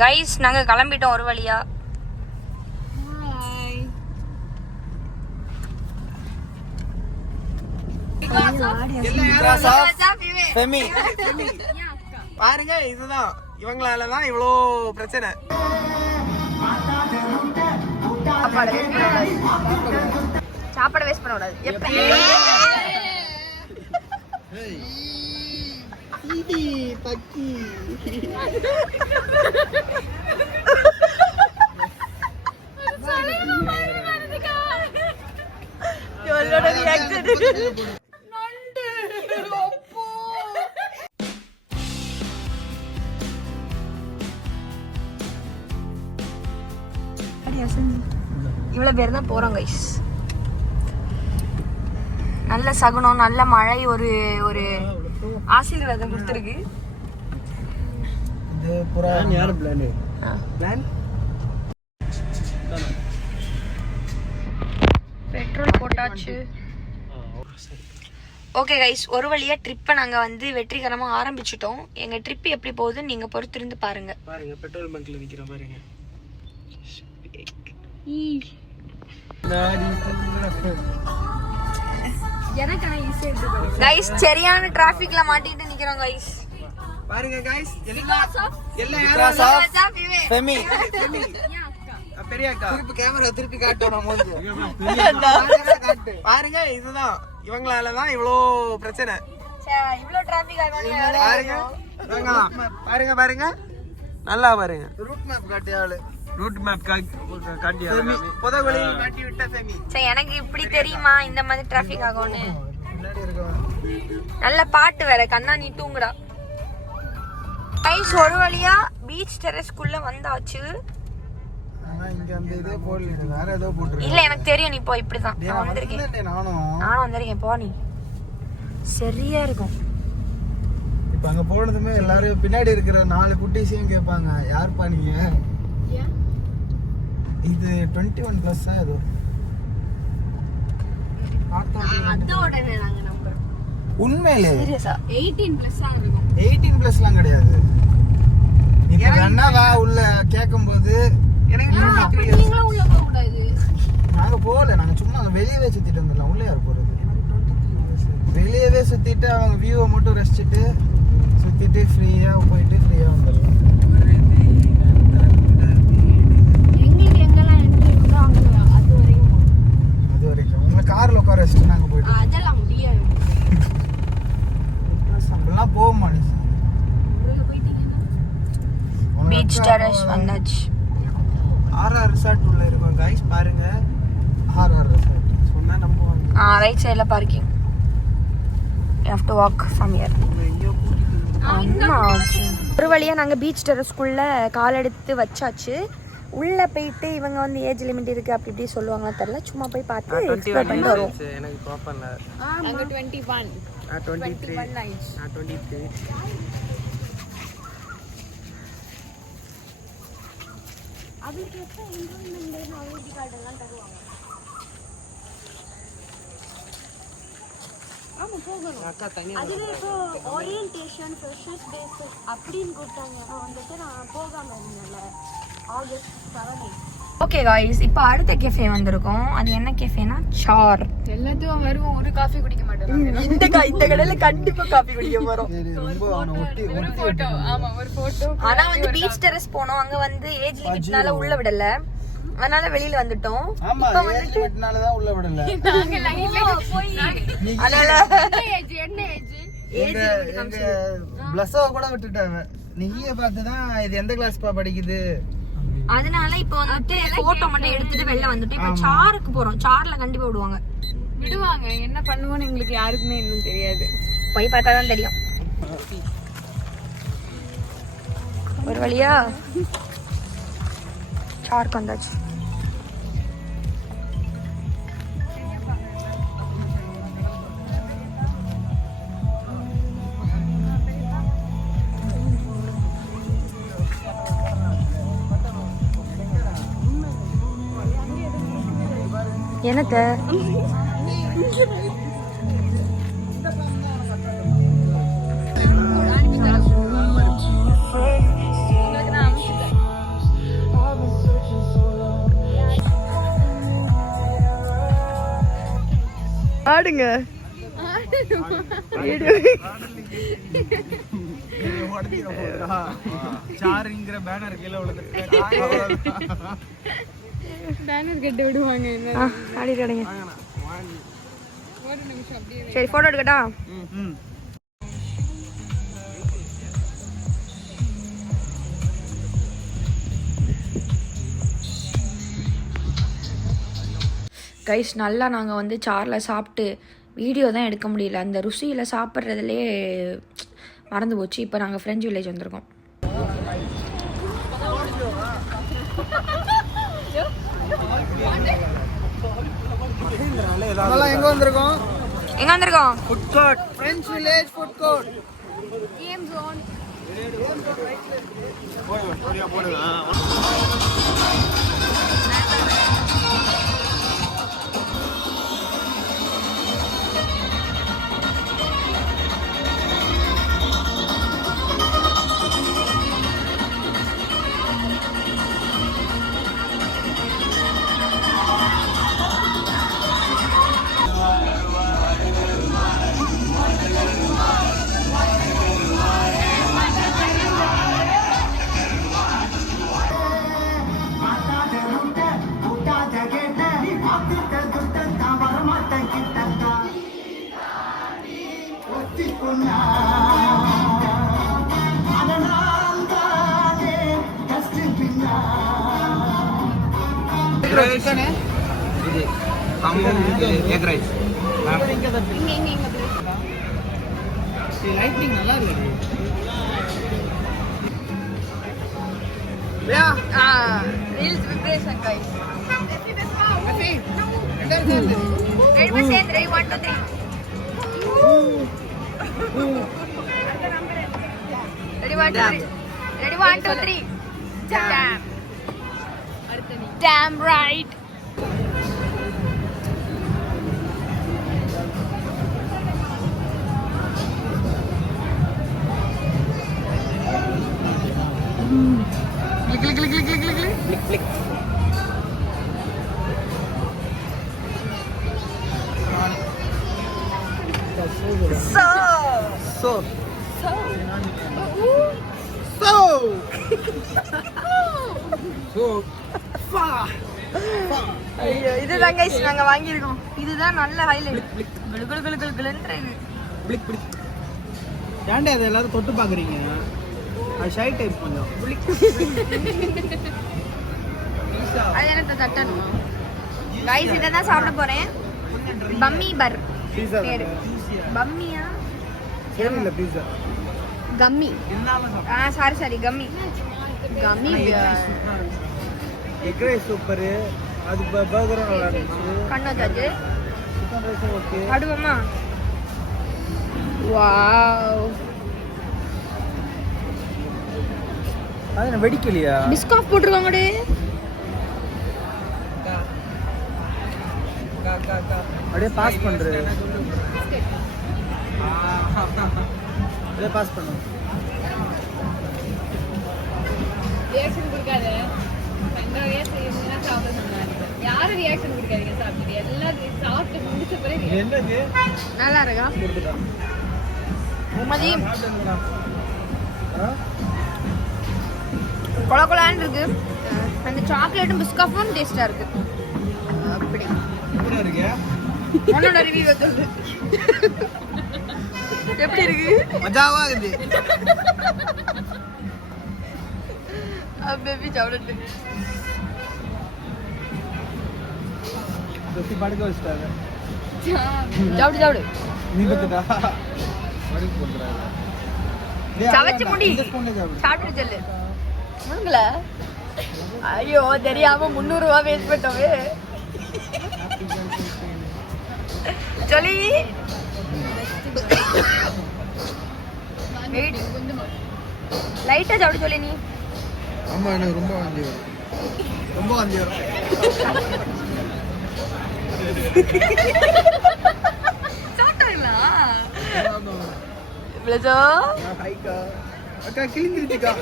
Guys நாங்க கிளம்பிட்டோம் ஒரு வழியா. பாருங்க இதுதான் இவங்களாலதான் இவ்வளோ பிரச்சனை. சாப்பாடு வேஸ்ட் பண்ண கூடாது. இவ்வளவு பேர் தான் போறோம் கைஸ். நல்ல சகுனம், நல்ல மழை, ஒரு ஒரு ஆசீர்வாதம் கொடுத்துருக்கு. பெட்ரோல் போட்டாச்சு. ஓகே கைஸ், ஒரு வழியா ட்ரிப்பை நாங்க வந்து வெற்றிகரமா ஆரம்பிச்சிட்டோம். எங்க ட்ரிப் எப்படி போகுதுன்னு நீங்க பொறுத்திருந்து பாருங்க. பாருங்க பெட்ரோல் பங்க்ல நிக்கிற பாருங்க. கைஸ் சரியான டிராபிக்ல மாட்டிட்டு நிக்கிறோம் கைஸ். பாருங்க கைஸ், திருப்பி காட்டுறோம். பாருங்க இதுதான் இவங்களாலதான் இவ்வளோ பிரச்சனை. இவ்வளவு டிராபிக் பாருங்க பாருங்க நல்லா பாருங்க. ரூட் மேப் காட்டியாளு, ரூட் மேப் காட்டியா புதகுலி காட்டி விட்ட செமி. சரி, எனக்கு இப்படி தெரியுமா இந்த மாதிரி டிராபிக் ஆகும்னு? நல்ல பாட்டு வேற, கண்ணா நீ தூங்குடா. கைஸ் ஒரு வழியா பீச் டெரஸ்க்குள்ள வந்தாச்சு. இங்க அந்த இதே போடல, வேற ஏதோ போட்டுருக்கு. இல்ல எனக்கு தெரியும், நீ போ. இப்படிதான் நான் வந்திருக்கேன். நானும் வந்திருக்கேன். போ நீ. சரியா இருக்கும். இப்ப அங்க போனதுமே எல்லாரும் பின்னாடி இருக்கிற 4 குட்டீஸையும் கேட்பாங்க, யாருப்பா நீங்க? இது 21 பிளஸ் ஏதோ உண்மையிலே 18 பிளஸ் இருக்கும். 18 பிளஸ்லாம் கிடையாது. நீங்க வேணா வா உள்ள கேட்கும்போது நீங்களும் உள்ள போக கூடாது. நாங்க போகல, நாங்க சும்மா வெளியவே சுத்திட்டு வந்துடலாம். உள்ள யார் போறது? வெளியவே சுத்திட்டு அவங்க வியூவை மட்டும் ரசிச்சுட்டு சுத்திட்டு ஃப்ரீயா போயிட்டு ஃப்ரீயா வந்துடலாம். கார்ல உட்கார வச்சுட்டு நாங்க போயிட்டு அதெல்லாம் முடியாது. அப்படிலாம் போவோமா நீ? பீச் டெரஸ் வந்தாச்சு. ஆர்ஆர் ரிசார்ட் உள்ள இருக்கும் गाइस. பாருங்க ஆர்ஆர் ரிசார்ட் சொன்னா நம்புவாங்க. ரைட் சைடுல parking. you have to walk from here. ஒரு வழியா நாங்க பீச் டெரஸ்க்குள்ள கால் எடுத்து வச்சாச்சு. உள்ள போயிட்டு இவங்க வந்து ஏஜ் லிமிட் இருக்கு அப்படி இப்படி சொல்லுவாங்களா தெரியல. சும்மா போய் பார்த்து எக்ஸ்ப்ளோர் பண்ணிட்டு வருவோம். எனக்கு கோபம்ல. அங்க 21 23 நான் 23. அதுக்கு எப்ப என்ஜாய்மென்ட் நாலேஜ் கார்டு எல்லாம் தருவாங்க. ஆமா போகணும். அக்கா தனியா அதுல இப்போ ஓரியன்டேஷன் ஃப்ரெஷர்ஸ் டேஸ் அப்படின்னு கூப்பிட்டாங்க. வந்துட்டு நான் போகாம இருந்தேன்ல ஆகஸ்ட் 7. ஓகே गाइस, இப்போ அடுத்த கேஃபே வந்திருக்கோம். அது என்ன கேஃபேனா சார். எல்லாத்தையும் வருவோம், ஒரு காபி குடிக்க மாட்டோம். இந்த கடையில கண்டிப்பா காபி குடிக்க போறோம். ஒரு போட்டோ. ஆமா ஒரு போட்டோ. ஆனா வந்து பீச் டெரஸ் போனோம். அங்க வந்து ஏஜ் லிமிட்னால உள்ள விடல. அதனால வெளியில வந்துட்டோம். இப்போ ஏஜ் லிமிட்னால தான் உள்ள விடல. நாங்க லைன்ல போய் அதனால என்ன ஏஜ் எங்க பிளஸோ கூட விட்டுட்டாங்க. நீயே பார்த்து தான் இது எந்த கிளாஸ்ப்பா படிக்குது. அதனால இப்போ வந்துட்டு போட்டோ மட்டும் எடுத்துட்டு வெளில வந்துட்டு இப்போ சாருக்கு போறோம். சார்ல கண்டிப்பா விடுவாங்க. என்ன பண்ணுவோம்னு எங்களுக்கு யாருக்குமே இன்னும் தெரியாது. போய் பார்த்தா தான் தெரியும். ஒரு வழியா சாருக்கு வந்தாச்சு. என்னத்த ஆடுங்க. சாரிங்கிற பேனர் கீழே விழுந்துருக்கு. பேனர் கட்ட விடுவாங்க. ஆடிடுங்க. சரி போட்டோ எடுக்கட்டா? கைஸ் நல்லா நாங்கள் வந்து சாரில் சாப்பிட்டு வீடியோ தான் எடுக்க முடியல. அந்த ருசியில் சாப்பிட்றதுலே மறந்து போச்சு. இப்போ நாங்கள் ஃப்ரெஞ்ச் வில்லேஜ் வந்திருக்கோம். எங்க வந்திருக்கோம்? எங்கே வந்திருக்கோம்? Food court, french village food court. Game zone. போடுங்க. லைட்டிங் நல்லா இருக்கு. Reels preparation guys. Ready by சேந்த் ready 1 2 3. Ready 1 2 3. Ready 1 2 3. Damn. Damn right. Click click click click click click click click. ஐயோ இதுதான் கைஸ் நாங்க வாங்கி இருக்கோம். இதுதான் நல்ல ஹைலைட். குளு குளு குளு குளு குளுன்றது. பிளிக் பிளிக். ஏன்டா இத எல்லாரும் தொட்டு பாக்குறீங்க? அது ஷை டைப் கொஞ்சம். அது எனக்கு தட்டணும். கைஸ் இத தான் சாப்பிட போறேன். பம்மி பர். பீஸா பேரு. பம்மியா? இல்ல பீஸா. கம்மி. சாரி கம்மி. கம்மி எக் ரைஸ் சூப்பர். அது பர்கரும் நல்லா இருந்துச்சு. கண்ணோ ஜாஜ். Chicken rice okay. அடுவமா. வாவ். அது என்ன வெடிக்கலையா? பிஸ்காஃப் போட்டுருக்காங்கடே. அப்படியே பாஸ் பண்றது. அப்படியே பாஸ் பண்ணு. ரியாக்ஷன் கொடுக்காத. கண்டவே செய்யணும்னா சாப்பிட சொன்னாங்க. யாரும் ரியாக்ஷன் கொடுக்காதீங்க சாப்பிட்டு. எல்லாம் சாப்பிட்டு முடிச்ச பிறகு என்னது? நல்லா இருக்கா? கொடுத்துடா. உமதி. கொல கொலான்னு இருக்கு. அந்த சாக்லேட்டும் பிஸ்காஃபும் டேஸ்டா இருக்கு. அப்படி. எப்படி இருக்கு? உன்னோட ரிவ்யூ வந்து எப்படி இருக்கு? மஜாவா இருக்கு. பேபி சாப்பிட்டு தொட்டி படுக்க வச்சிட்டாங்க. சாப்பிடு நீ பத்துடா. படுக்க போடுறாங்க. சவச்சு முடி. இந்த ஸ்பூன்ல சாப்பிடு. சாப்பிட்டு சொல்லு. முழுங்கல. ஐயோ தெரியாம 300 ரூபாய் வேஸ்ட் பண்ணிட்டோமே. சொல்லி லைட்டா சாப்பிட சொல்லி நீ. ஆமா எனக்கு ரொம்ப வாந்தி வரும். ரொம்ப வாந்தி வரும். சாப்பிட்டீங்களா? இவ்வளோ அக்கா கிழிஞ்சிருச்சுக்கா.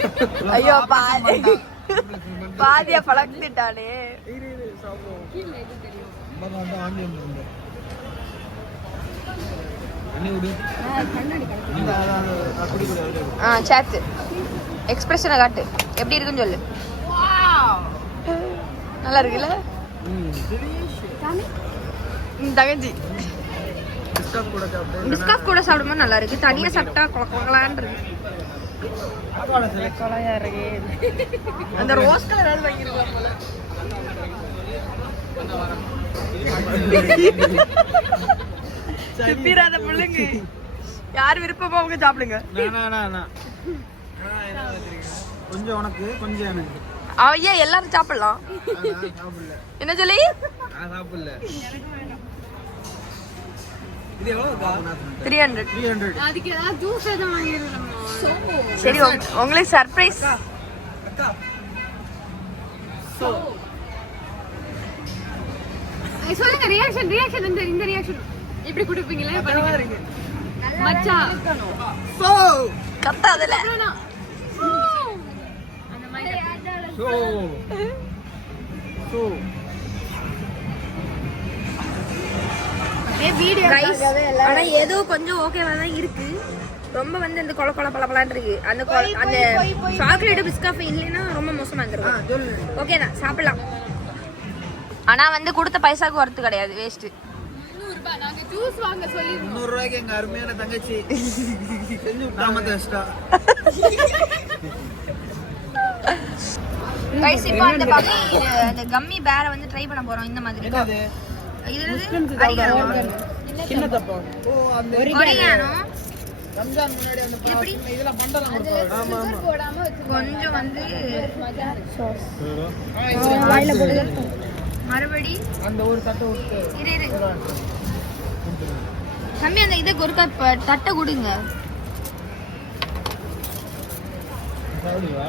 ஐயோ பாதியா பழக்கிட்டானே. சேத்து எக்ஸ்பிரஷனை காட்டு எப்படி இருக்குன்னு சொல்லு. நல்லா இருக்குல்ல தகஞ்சி பிஸ்கட் கூட சாப்பிடும்போது நல்லா இருக்கு. தனியா சாப்பிட்டா கொலக்கொலான்னு இருக்கு. கொலையா இருக்கு. அந்த ரோஸ் கலர் வாங்கிருக்கலாம் போல. சிப்பிராத பிள்ளைங்க யார் விருப்பமோ அவங்க சாப்பிடுங்க. கொஞ்சம் உனக்கு கொஞ்சம் எனக்கு. ஐயா எல்லாரும் சாப்பிடலாம். என்ன சொல்லி சாப்பிடல. 300. அதுக்கு ஏதாவது ஜூஸ் எதுவும் வாங்கிடலாமா? சரி உங்களுக்கு சர்ப்ரைஸ். சொல்லுங்க ரியாக்ஷன் இந்த ரியாக்ஷன் இப்படி கொடுப்பீங்களே பண்ணுங்க மச்சான். சோ கத்தாதல அந்த மாதிரி சோ சோ ரைஸ். ஆனா ஏதோ கொஞ்சம் ஓகேவா தான் இருக்கு. ரொம்ப வந்து இந்த கொல கொல பலபலான்னு இருக்கு. அந்த அந்த சாக்லேட் பிஸ்கட் இல்லைன்னா ரொம்ப மோசமா இருந்திருக்கும். ஓகே தான் சாப்பிடலாம். ஆனா வந்து கொடுத்த பைசாக்கு ஒர்த்து கிடையாது, வேஸ்ட். 300 ரூபாய் நாங்க ஜூஸ் வாங்க சொல்லிருந்தோம். 300 ரூபாய்க்கு எங்க அருமையான தங்கச்சி செஞ்சு விட்டாம தஸ்டா. கைஸ் இப்போ அந்த கம்மி பேர வந்து ட்ரை பண்ண போறோம். இந்த மாதிரி இது சின்ன தப்பா. ஓ அந்த ஒரிகானோ ரம்ஜான் முன்னாடி அந்த இதெல்லாம் பண்டலாம் கொடுப்பாங்க. ஆமா ஆமா. போடாம வச்சு கொஞ்சம் வந்து சாஸ் வாயில போடுங்க. மறுபடி அந்த ஒரு தட்டை விட்டு இரு தம்பி அந்த இதை ஒருக்கா தட்டை கொடுங்க. சாப்பிடுவா.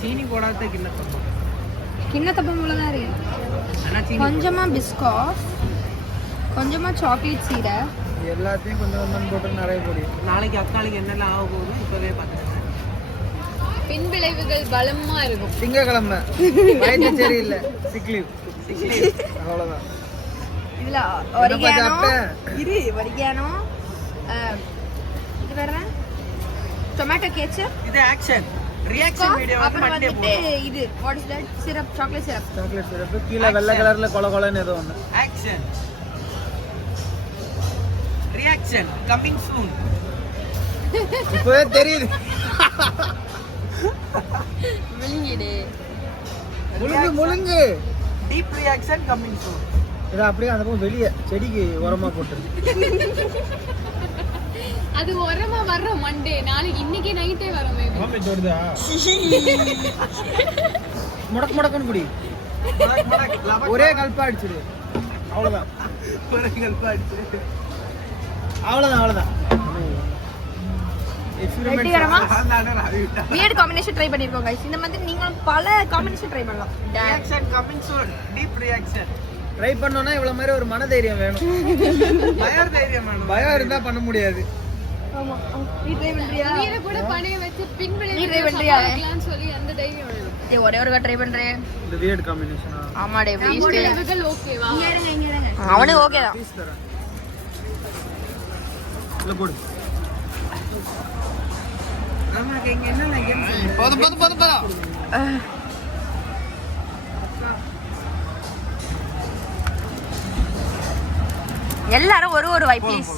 சீனி போடாத கிண்ணத்தப்பம் உள்ளதான் இருக்கு. கொஞ்சமா பிஸ்கட், கொஞ்சமா சாக்லேட் சீரை, எல்லாத்தையும் கொஞ்சம் கொஞ்சம் போட்டு நிறைய போடுவோம். நாளைக்கு அக்காளுக்கு என்னெல்லாம் ஆக போகுது இப்பவே பார்த்துட்டேன். பின் விளைவுகள் பலமா இருக்கும். திங்கக்கிழமை வயிற்று சரியில்லை, சிக்லீவ் அவ்வளோதான். இதுல ஒரிகானோ ஒரிகானோ இது வேற டொமேட்டோ கேச்சப், இது ஆக்ஷன் ரியாக்ஷன் வீடியோ அப்புறம் வந்துட்டு இது what is that syrup, chocolate syrup கீழே வெள்ளை கலர்ல கொல கொலன்னு ஏதோ ஒன்று. Action reaction coming soon. இப்பவே தெரியுது. முழுங்கு டீப் ரியாக்ஷன் கமிங் சூன். இத அப்படியே அந்த பக்கம் வெளியே செடிக்கு உரமா போட்டுரு. அது உரமா வர்ற மண்டே நாளைக்கு இன்னைக்கு நைட்டே வரும். முடக்கு முடக்குன்னு குடி. ஒரே கல்பா அடிச்சிரு. அவ்வளவுதான். ஒரே கல்பா அடிச்சிரு. அவ்வளவுதான். வெற்றிகரமா வியர்ட் காம்பினேஷன் ட்ரை பண்ணிருக்கோம் गाइस. இந்த மாதிரி நீங்களும் பல காம்பினேஷன் ட்ரை பண்ணலாம். Reaction coming soon deep reaction try பண்ணனும்னா இவ்வளவு மாதிரி ஒரு மன தைரியம் வேணும். தைரியம் வேணும். பயம் இருந்தா பண்ண முடியாது. ஆமா நீ ட்ரை பண்றியா? நீங்க கூட பணைய வச்சு பின் நீ ட்ரை பண்றியா? விளைவுகள்லாம் சொல்லி அந்த தைரியம் வேணும். ஏய் ஒரே ஒருக்கா ட்ரை பண்றேன். இந்த வியர்ட் காம்பினேஷனா? ஆமாடே ப்ளீஸ். விளைவுகள் ஓகேவா? இங்க இருங்க. அவனே ஓகே தான். ப்ளீஸ் தரேன். இல்ல போடு. நமக்கு இங்க என்ன லைக் போதும். எல்லாரும் ஒரு வாய் ப்ளீஸ்.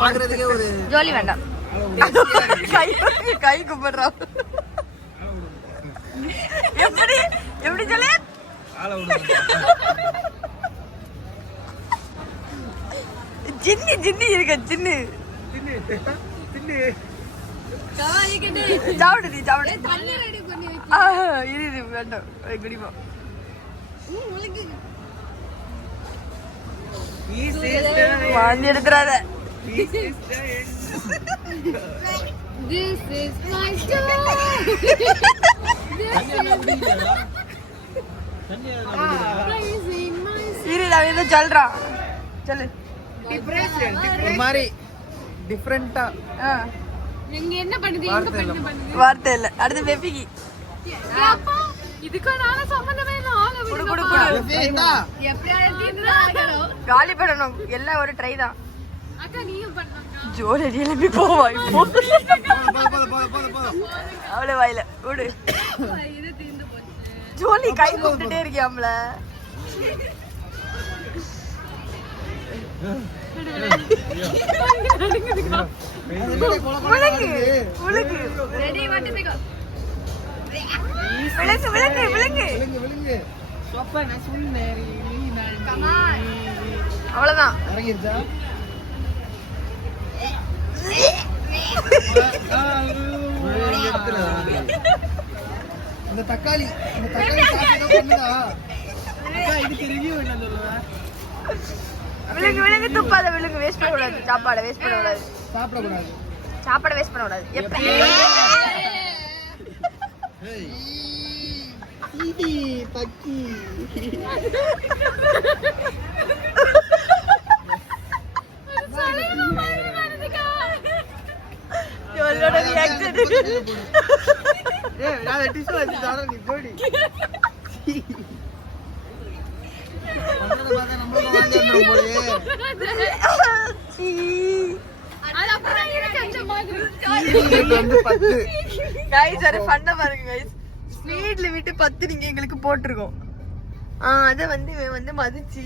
பாக்குறதுக்கே ஒரு ஜோலி வேண்டாம். கை கும்பிடுறா. எப்படி சொல்லு? ஜின்னி இருக்க ஜின்னு. சாப்பிடு. தண்ணி ரெடி பண்ணி வை. இது வேண்டாம். குடிப்போம். வாந்தி எடுத்துறாத. This is my story. இரு நான் ஏதோ சொல்றான். சொல்லு. ஒரு மாதிரி டிஃபரெண்டா. நீங்க என்ன பண்ணுது? எங்க பண்ணுது? வார்த்தை இல்ல. அடுத்து பெப்பிக்கு. அப்பா இதுக்கு நான சம்பந்தமே இல்ல. குடு குடு குடு எப்படியாவது தீர்ந்துதான் காலி பண்ணணும் எல்லாம் ஒரு ட்ரை தான் அக்கா நீயும் பண்ணாக்கா ஜோலி எழுப்பி போவா இப்போ அவ்வளோ வாயில விடு இது தீர்ந்து போச்சு ஜோலி கை கூப்பிட்டுட்டே இருக்கியாம்ல விளக்கு விளக்கு ரெடி வந்துட்டுக்கோ விளக்கு விளக்கு விளக்கு கமான் அவ்வளவுதான் இறங்கிருச்சா இந்த தக்காளி பண்ணுதா இதுக்கு ரிவ்யூ என்ன சொல்லுவேன் விலங்கு விலங்கு துப்பாத விலங்கு வேஸ்ட் பண்ண கூடாது சாப்பாடை வேஸ்ட் பண்ண கூடாது சாப்பிடக்கூடாது சாப்பாடை வேஸ்ட் பண்ண கூடாது எப்ப பக்கி ஜோலோட ரியாக்ஷன் ஏய் நான் டிஷ்யூ வச்சு தரேன் நீ போடி ஸ்பீட் லிமிட் 10 நீங்க எங்களுக்கு போட்டிருக்கோம் அத வந்து இவன் வந்து மதிச்சு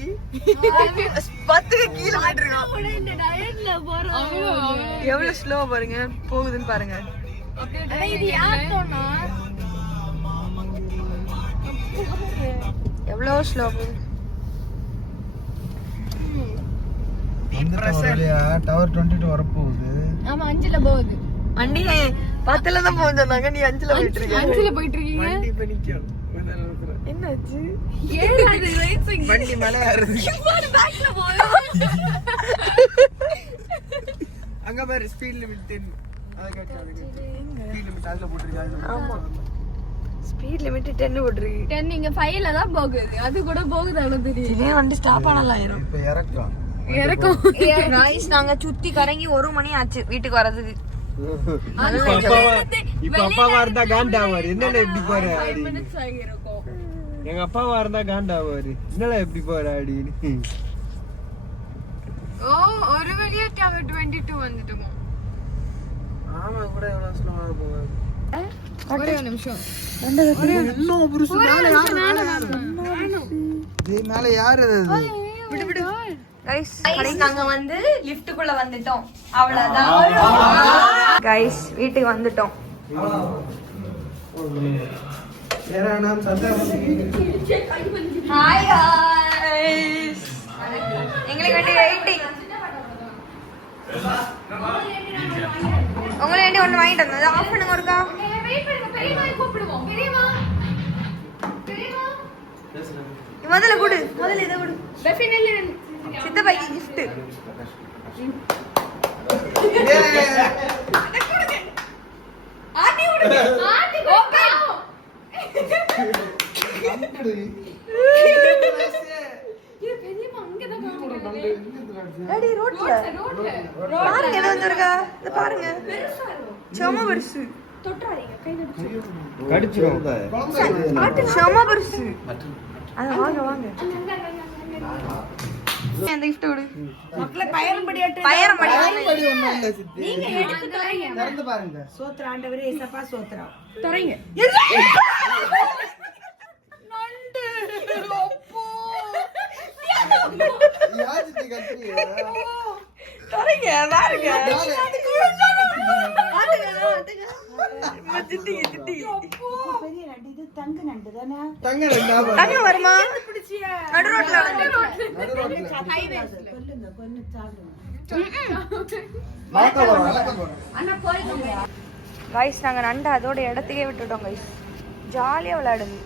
10க்கு கீழே போட்டிருக்கோம் இந்த டயட்ல போறோம் எவ்வளவு ஸ்லோ பாருங்க போகுதுன்னு பாருங்க இது யார் போனா எவ்வளவு ஸ்லோ போகுது டவர் 22 வரப்போகுது ஆமா 5ல போகுது வண்டி 10ல தான் போக சொன்னாங்க நீ 5ல போயிட்டு இருக்க 5ல போயிட்டு இருக்கீங்க வண்டி இப்ப நிக்கும் என்னாச்சு ஏறாது ரேசிங் வண்டி மேல ஏறுது பேக்ல போறோம் அங்க பாரு ஸ்பீட் லிமிட் 10 அத கேட்டாங்க ஸ்பீட் லிமிட் அதுல போட்டுருக்காங்க ஆமா ஸ்பீட் லிமிட் 10 போட்டுருக்கு 10 இங்க 5ல தான் போகுது அது கூட போகுது அவ்வளவு தெரியும் இதே வண்டி ஸ்டாப் ஆனலாம் ஆயிரும் இப்ப இறக்கம் இறக்கும் गाइस நாங்க சுத்தி கரங்கி 1 மணி ஆச்சு வீட்டுக்கு வரதுக்கு இப்ப அப்பாவா இருந்தா காண்டாவாரு என்னடா இப்படி போற 5 minutes ஆகிருக்கும் எங்க அப்பாவா இருந்தா காண்டாவாரு என்னடா இப்படி போற அப்படின்னு ஓ ஒரு வழியா டவர் 22 வந்துட்டோம் ஆமா கூட எவ்வளவு ஸ்லோவா போகுது ஒரே ஒரு நிமிஷம் இன்னும் புருஷு மேல யாரு இது மேல யாரு அது விடு விடு गाइस நாங்க வந்து லிஃப்ட்டுக்குள்ள வந்துட்டோம் அவ்வளவுதான் गाइस வீட்டுக்கு வந்துட்டோம் ஏறானா ஹாய் गाइस எங்களுக்கு வேண்டி வெயிட்டிங் உங்களுக்கு வேண்டி ஒன்று வாங்கிட்டு வந்தது ஆஃப் பண்ணுங்க ஒருக்கா வெயிட் பண்ணுங்க பெரியம்மா கூப்பிடுவோம் பெரியம்மா பெரியம்மா முதல்ல கொடு முதல்ல இதை கொடு டெஃபினெட்லி சித்தப்பாய்க்கு gift ஆட்டி விடுங்க ஆண்டி ஓபன் இது பெரியம்மா அங்க தான் போறாங்க டாடி ரோட்ல ரோட்ல பாருங்க எது வந்திருக்கா இது பாருங்க பெருசா இருக்கும் செம பெருசு தொட்டாதீங்க கை நடிச்சு கடிச்சிரும் செம பெருசு அத வாங்க வாங்க அந்த gift கொடு மக்களை பயன்படியாட்டு பயரம்படி நீங்க எடுத்து தரீங்க திறந்து பாருங்க சோத்திர ஆண்டவரே ஏசப்பா சோத்திரம் தரீங்க யாருக்கு கத்துறீங்க தரீங்க பாருங்க பெரிய நண்டு இது தங்க நண்டு தானே தங்க ரெண்டா தங்க வருமா நடு ரோட்ல நடு ரோட்ல கொல்லுங்க கொன்னு சாப்பிடுங்க வளர்க்க போறேன் அண்ணா போயிடுங்க गाइस நாங்க நண்டு அதோட இடத்துக்கே விட்டுட்டோம் गाइस ஜாலியா விளையாடுங்க